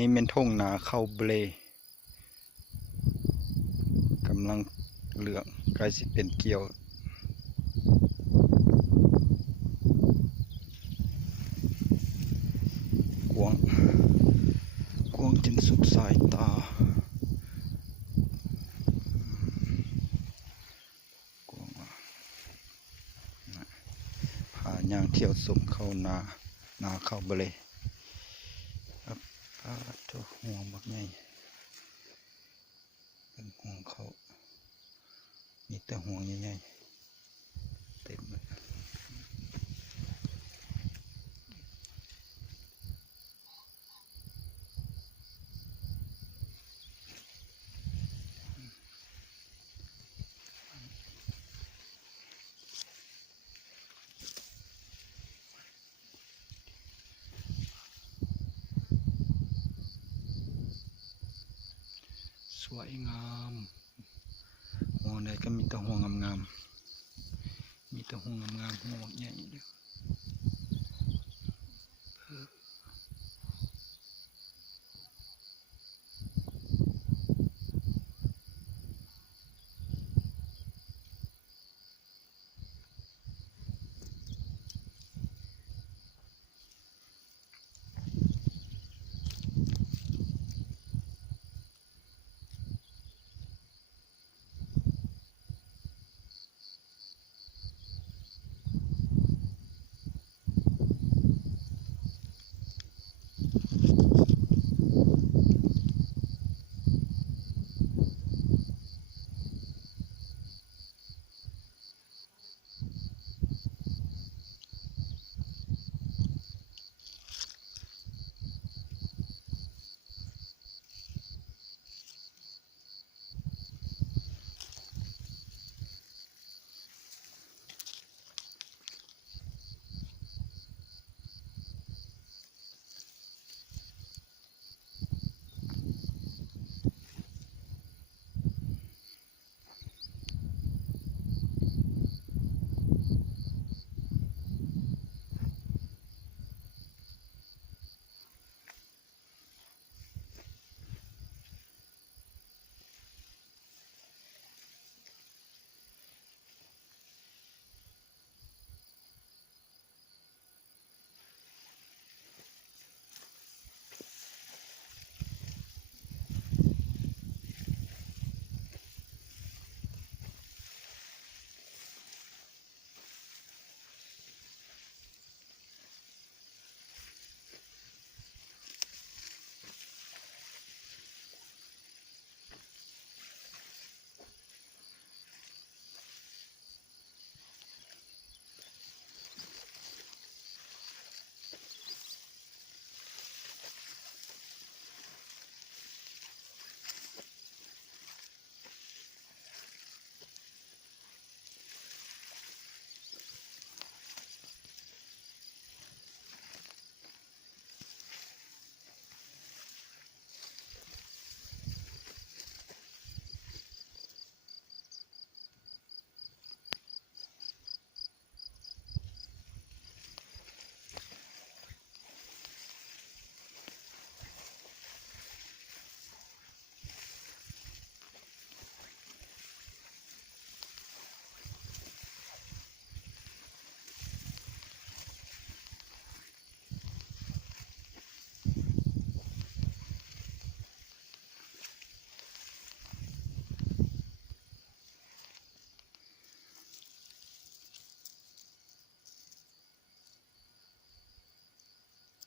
นี่เป็นทุ่งนาข้าวเบลกำลังเหลืองใกล้สิเป็นเกี่ยวกวางจนสุดสายตากวางพาย่างเที่ยวสมเข้านาข้าวเบลครับพาตัวห่วงบักใหญ่เป็นห่วงเขามีแต่ห่วงใหญ่ๆเต็มเลยสวยงามห่วงใดก็มีแต่ห่วงงามๆมีแต่ห่วงงามๆห่วงใหญ่เด้อ